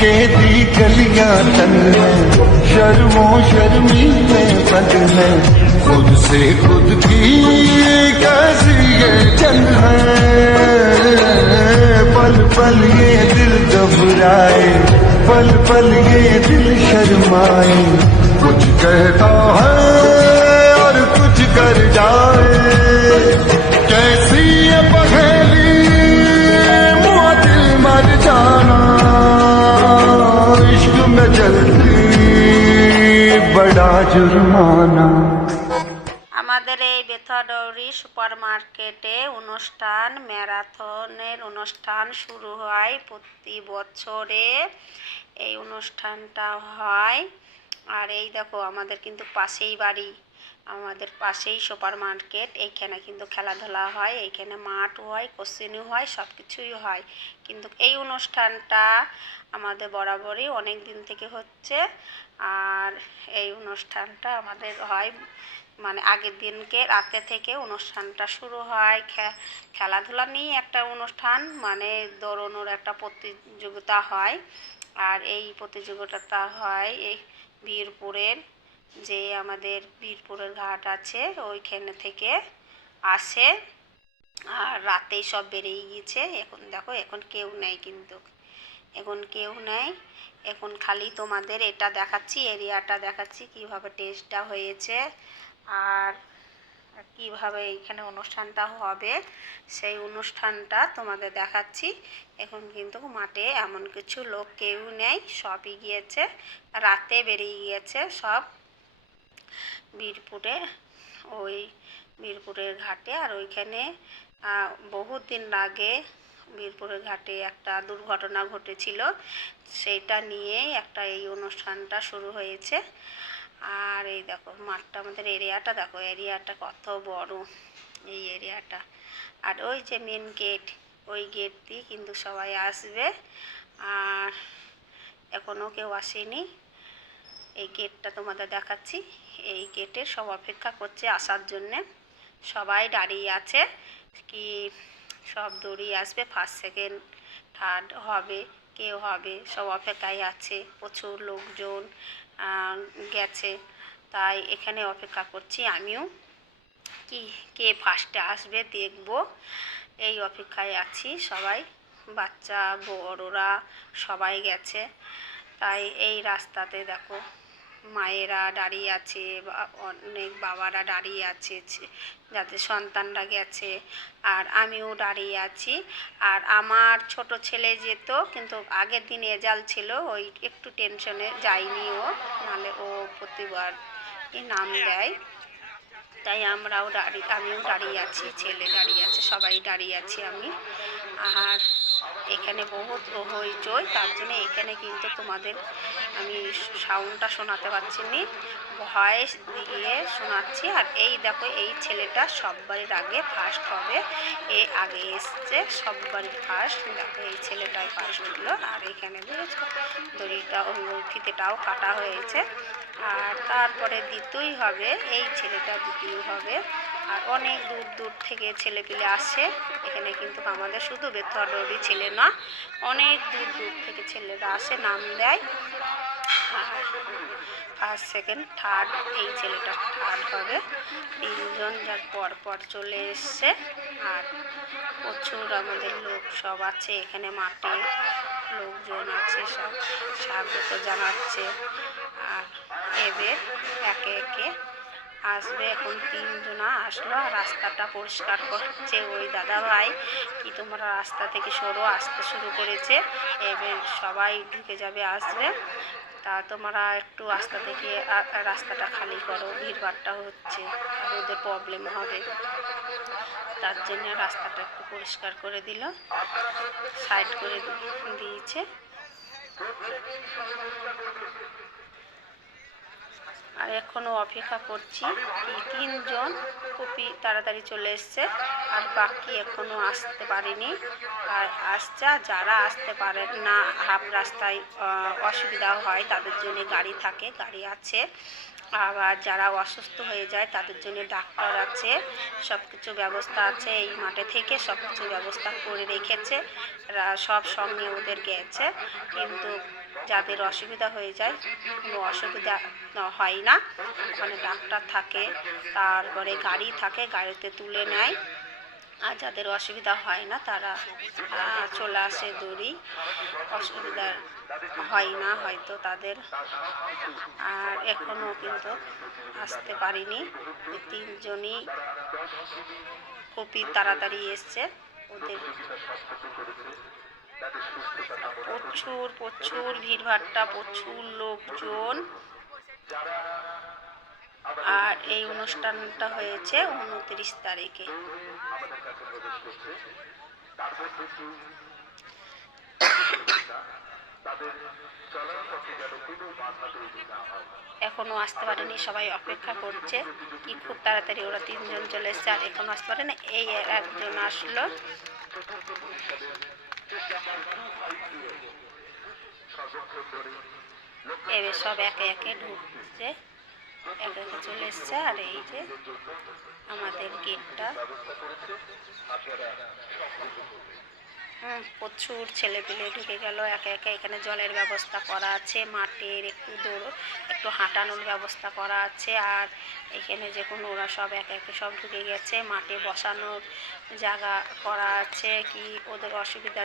के दी गलियाँ तंग है शर्मो शर्मी में, बंद है खुद से खुद की कैसी ये जंग है? पल पल ये दिल घबराए, पल पल ये दिल शर्माए। कुछ कहता है और कुछ कर जाए জুরমানা আমাদের এই বেথাডৌরি সুপার মার্কেটে অনুষ্ঠান, ম্যারাথনের অনুষ্ঠান শুরু হয় প্রতি বছরে। এই অনুষ্ঠানটা হয়। আর এই দেখো, আমাদের কিন্তু পাশেই বাড়ি, আমাদের পাশেই সুপার মার্কেট এইখানে কিন্তু খেলাধুলা হয়, এইখানে মাঠ হয় কোশ্চেনও হয় সব কিছুই হয়। কিন্তু এই অনুষ্ঠানটা আমাদের বরাবরই অনেক দিন থেকে হচ্ছে। আর এই অনুষ্ঠানটা আমাদের হয় মানে আগের দিনকে রাতে থেকে অনুষ্ঠানটা শুরু হয়। খেলাধুলা নিয়ে একটা অনুষ্ঠান মানে দৌড়নোর একটা প্রতিযোগিতা হয়। আর এই প্রতিযোগিতাটা হয় এই বীরপুরের, যে আমাদের বীরপুরের ঘাট আছে, ওইখানে থেকে আসে। আর রাতেই সব বেরিয়ে গিয়েছে। এখন দেখো, এখন কেউ নেই কিন্তু। এখন কেউ নেই। এখন খালি তোমাদের এটা দেখাচ্ছি, এরিয়াটা দেখাচ্ছি, কীভাবে টেস্টটা হয়েছে আর কীভাবে এইখানে অনুষ্ঠানটা হবে। সেই অনুষ্ঠানটা তোমাদের দেখাচ্ছি। এখন কিন্তু মাঠে এমন কিছু লোক কেউ নেই, সবই গিয়েছে, রাতে বেরিয়ে গিয়েছে সব। বীরপুরে ওই বীরপুরের ঘাটে আর ওইখানে বহুত দিন আগে বীরপুরের ঘাটে একটা দুর্ঘটনা ঘটেছিল। সেইটা নিয়েই একটা এই অনুষ্ঠানটা শুরু হয়েছে। আর এই দেখো, মাঠটা আমাদের এরিয়াটা দেখো, এরিয়াটা কত বড় এই এরিয়াটা। আর ওই যে মেন গেট ওই গেট দিয়ে কিন্তু সবাই আসবে। আর এখনও কেউ আসেনি। এই গেটটা তোমাদের দেখাচ্ছি। এই গেটে সব অপেক্ষা করছে আসার জন্যে। সবাই দাঁড়িয়ে আছে। কি সব দৌড়িয়ে আসবে ফার্স্ট সেকেন্ড থার্ড হবে, কেউ হবে, সব অপেক্ষায় আছে, প্রচুর লোকজন গেছে, তাই এখানে অপেক্ষা করছি আমিও। কি, কে ফার্স্টে আসবে দেখব, এই অপেক্ষায় আছি সবাই, বাচ্চা, বড়রা সবাই গেছে, তাই এই রাস্তাতে দেখো। মায়েরা দাঁড়িয়ে আছে অনেক বাবারা দাঁড়িয়ে আছে যাদের সন্তানরা গেছে। আর আমিও দাঁড়িয়ে আছি। আর আমার ছোট ছেলে যেত, কিন্তু আগের দিন রেজাল্ট ছিল, ওই একটু টেনশনে যায়নি ও নাহলে ও প্রতিবার নাম দেয়। তাই আমরাও দাঁড়িয়ে, আমিও দাঁড়িয়ে আছি, ছেলে দাঁড়িয়ে আছে, সবাই দাঁড়িয়ে আছি আমি। আর এখানে বহুত হইচই, তার জন্য এখানে কিন্তু তোমাদের আমি সাউন্ডটা শোনাতে পারছি নি। ভয়েস দিয়ে শোনাচ্ছি। আর এই দেখো, এই ছেলেটা সববারের আগে ফার্স্ট হবে। এ আগে এসছে, সববারের ফার্স্ট দেখো, এই ছেলেটাই ফার্স্ট হলো। আর এখানে বুঝেছ দড়িটা ওই ফিতেটাও কাটা হয়েছে। আর তারপরে দ্বিতীয় হবে, এই ছেলেটা দ্বিতীয় হবে। আর অনেক দূর দূর থেকে ছেলেপিলে আসে। এখানে কিন্তু আমাদের শুধু বেথরডি ছেলে না, অনেক দূর দূর থেকে ছেলেরা আসে, নাম দেয়। আর ফার্স্ট সেকেন্ড থার্ড এই ছেলেটা থার্ড হবে। তিনজন যার পর পর চলে এসছে। আর প্রচুর আমাদের লোক সব আছে, এখানে মাঠে লোকজন আছে, সব স্বাগত জানাচ্ছে। আর এবার একে একে আসবে এখন তিনজনা আসলো রাস্তাটা পরিষ্কার করছে ওই দাদা ভাই কি তোমরা রাস্তা থেকে সরো, আসতে শুরু করেছে। এবার সবাই ঢুকে যাবে, আসবে। তা তোমরা একটু রাস্তা থেকে রাস্তাটা খালি করো, ভিড়ভাড়টা হচ্ছে, আর ওদের প্রবলেম হবে। তার জন্য রাস্তাটা একটু পরিষ্কার করে দিল সাইড করে দিয়েছে। আর এখনও অপেক্ষা করছি তিনজন খুবই তাড়াতাড়ি চলে এসছে, আর বাকি এখনও আসতে পারেনি। আর আসছে যারা আসতে পারে না, হাফ রাস্তায় অসুবিধা হয়, তাদের জন্য গাড়ি থাকে, গাড়ি আছে। আবার যারা অসুস্থ হয়ে যায়, তাদের জন্য ডাক্তার আছে সব কিছু ব্যবস্থা আছে, এই মাঠে থেকে সব কিছু ব্যবস্থা করে রেখেছে। সব সঙ্গে ওদের গেছে। কিন্তু যাদের অসুবিধা হয়ে যায়, কোনো অসুবিধা হয় না। ওখানে ডাক্তার থাকে, তারপরে গাড়ি থাকে, গাড়িতে তুলে নেয়। আর যাদের অসুবিধা হয় না, তারা চলে আসে দড়ি। অসুবিধা হয় না, হয়তো তাদের। আর এখনও কিন্তু আসতে পারিনি। তিনজনই খুবই তাড়াতাড়ি এসছে। ওদের প্রচুর প্রচুর ভিড়ভাট্টা প্রচুর লোকজন। আর এই অনুষ্ঠানটা হয়েছে উনত্রিশ তারিখে। এখনও আসতে পারেনি সবাই অপেক্ষা করছে কি খুব তাড়াতাড়ি ওরা তিনজন চলে এসছে আর এখনও আসতে পারে না এই একজন আসলো। এবার সব একে একে ঢুকছে। একে একে চলে এসছে আর এই যে আমাদের গেটটা। হুম প্রচুর ছেলেপিলে ঢুকে গেল, একে একে এখানে জলের ব্যবস্থা করা আছে মাটির একটু দৌড় একটু হাঁটানোর ব্যবস্থা করা আছে, আর এখানে যে কোনো ওরা সব একে একে সব ঢুকে গেছে মাটি বসানোর জায়গা করা আছে, কি ওদের অসুবিধা